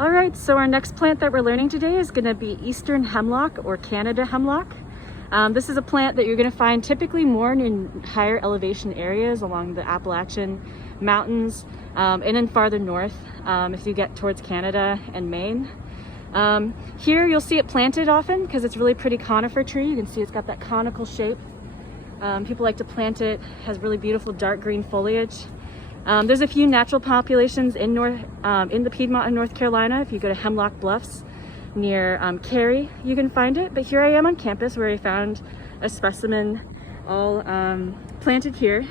All right, so our next plant that we're learning today is going to be Eastern hemlock or Canada hemlock. This is a plant that you're going to find typically more in higher elevation areas along the Appalachian Mountains and in farther north if you get towards Canada and Maine. Here you'll see it planted often because it's a really pretty conifer tree. You can see it's got that conical shape. People like to plant it. It has really beautiful dark green foliage. There's a few natural populations in the Piedmont in North Carolina. If you go to Hemlock Bluffs near Cary, you can find it. But here I am on campus where I found a specimen all planted here.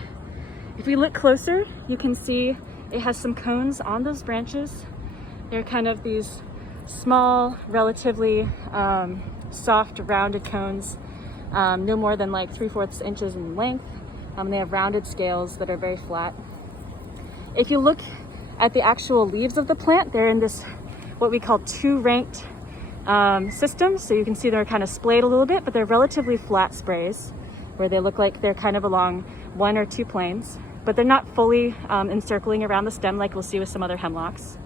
If we look closer, you can see it has some cones on those branches. They're kind of these small, relatively soft, rounded cones, no more than like 3/4 inches in length. They have rounded scales that are very flat. If you look at the actual leaves of the plant, they're in this what we call two-ranked system. So you can see they're kind of splayed a little bit, but they're relatively flat sprays where they look like they're kind of along one or two planes, but they're not fully encircling around the stem like we'll see with some other hemlocks.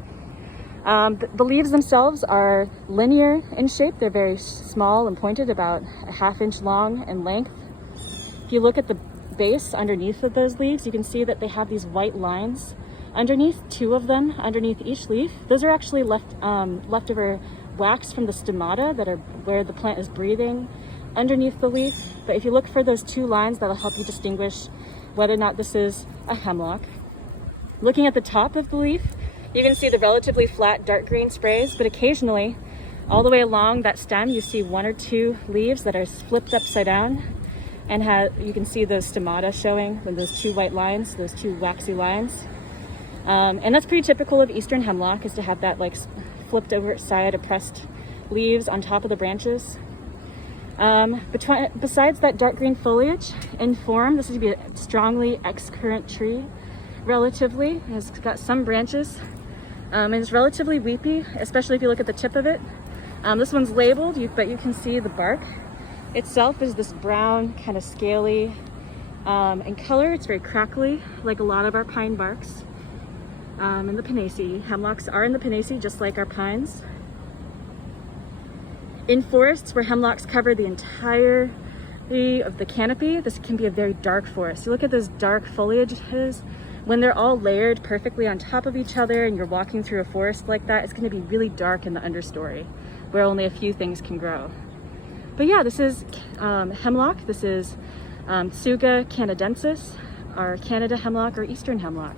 The leaves themselves are linear in shape. They're very small and pointed, about a 1/2 inch long in length. If you look at the base underneath of those leaves, you can see that they have these white lines underneath, 2 of them underneath each leaf. Those are actually leftover wax from the stomata that are where the plant is breathing underneath the leaf. But if you look for those 2 lines, that'll help you distinguish whether or not this is a hemlock. Looking at the top of the leaf, you can see the relatively flat dark green sprays, but occasionally all the way along that stem you see 1 or 2 leaves that are flipped upside down, and you can see those stomata showing with those 2 white lines, those 2 waxy lines. And that's pretty typical of Eastern hemlock, is to have that like flipped over side oppressed leaves on top of the branches. Besides that dark green foliage in form, this is going to be a strongly excurrent tree relatively. It's got some branches and it's relatively weepy, especially if you look at the tip of it. This one's labeled, but you can see the bark itself is this brown, kind of scaly in color. It's very crackly, like a lot of our pine barks. In the Pinnaceae, hemlocks are in the Pinnaceae just like our pines. In forests where hemlocks cover the entirety of the canopy, this can be a very dark forest. You look at those dark foliages, when they're all layered perfectly on top of each other and you're walking through a forest like that, it's going to be really dark in the understory where only a few things can grow. But yeah, this is hemlock. This is Tsuga canadensis, or Canada hemlock or Eastern hemlock.